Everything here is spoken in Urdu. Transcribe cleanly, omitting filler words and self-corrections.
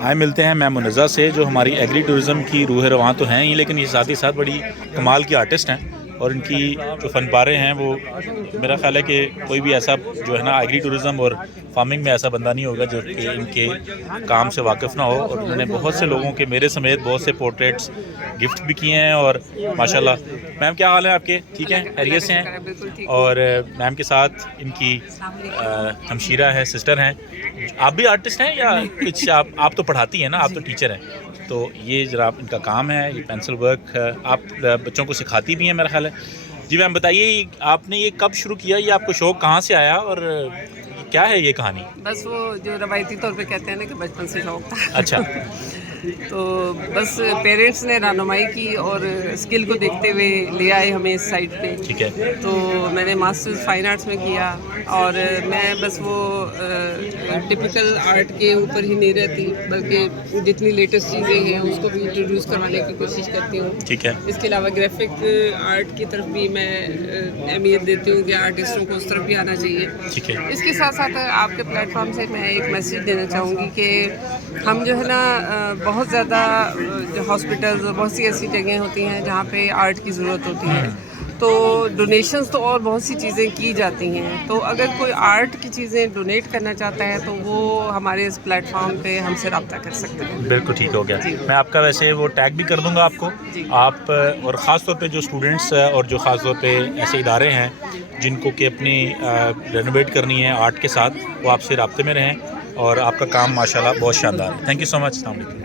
آئے ملتے ہیں میں منزہ سے، جو ہماری ایگری ٹورزم کی روح رواں تو ہیں ہی، لیکن یہ ساتھ ہی ساتھ بڑی کمال کی آرٹسٹ ہیں، اور ان کی جو فن پارے ہیں وہ میرا خیال ہے کہ کوئی بھی ایسا جو ہے نا ایگری ٹورزم اور فارمنگ میں ایسا بندہ نہیں ہوگا جو کہ ان کے کام سے واقف نہ ہو. اور انہوں نے بہت سے لوگوں کے، میرے سمیت بہت سے پورٹریٹس گفٹ بھی کیے ہیں. اور ماشاءاللہ میم کیا حال ہے آپ کے؟ ٹھیک ہیں، خیریت سے ہیں؟ اور میم کے ساتھ ان کی ہمشیرہ ہے، سسٹر ہیں. آپ بھی آرٹسٹ ہیں یا کچھ؟ آپ تو پڑھاتی ہیں نا، آپ تو ٹیچر ہیں. تو یہ ذرا ان کا کام ہے، یہ پینسل ورک آپ بچوں کو سکھاتی بھی ہیں میرا خیال ہے. جی میم بتائیے، آپ نے یہ کب شروع کیا؟ یہ آپ کو شوق کہاں سے آیا اور کیا ہے یہ کہانی؟ بس وہ جو روایتی طور پہ کہتے ہیں نا کہ بچپن سے شوق تھا. اچھا. تو بس پیرنٹس نے رہنمائی کی اور اسکل کو دیکھتے ہوئے لے آئے ہمیں اس سائٹ پہ. ٹھیک ہے. تو میں نے ماسٹرز فائن آرٹس میں کیا، اور میں بس وہ ٹپیکل آرٹ کے اوپر ہی نہیں رہتی، بلکہ جتنی لیٹسٹ چیزیں ہیں اس کو بھی انٹروڈیوس کروانے کی کوشش کرتی ہوں. ٹھیک ہے. اس کے علاوہ گرافک آرٹ کی طرف بھی میں اہمیت دیتی ہوں کہ آرٹسٹوں کو اس طرف بھی آنا چاہیے. ٹھیک ہے. اس کے ساتھ ساتھ آپ کے پلیٹ فارم سے میں ایک میسیج دینا چاہوں گی کہ ہم جو ہے نا بہت زیادہ جو ہاسپٹلز، بہت سی ایسی جگہیں ہوتی ہیں جہاں پہ آرٹ کی ضرورت ہوتی ہے، تو ڈونیشنز تو اور بہت سی چیزیں کی جاتی ہیں. تو اگر کوئی آرٹ کی چیزیں ڈونیٹ کرنا چاہتا ہے تو وہ ہمارے اس پلیٹ فارم پہ ہم سے رابطہ کر سکتے ہیں. بالکل ٹھیک ہو گیا. میں آپ کا ویسے وہ ٹیگ بھی کر دوں گا آپ کو. آپ اور خاص طور پہ جو اسٹوڈنٹس اور جو خاص طور پہ ایسے ادارے ہیں جن کو کہ اپنی رینوویٹ کرنی ہے آرٹ کے ساتھ، وہ آپ سے رابطے میں رہیں. اور آپ کا کام ماشاءاللہ بہت شاندار ہے. تھینک یو سو مچ. السلام علیکم.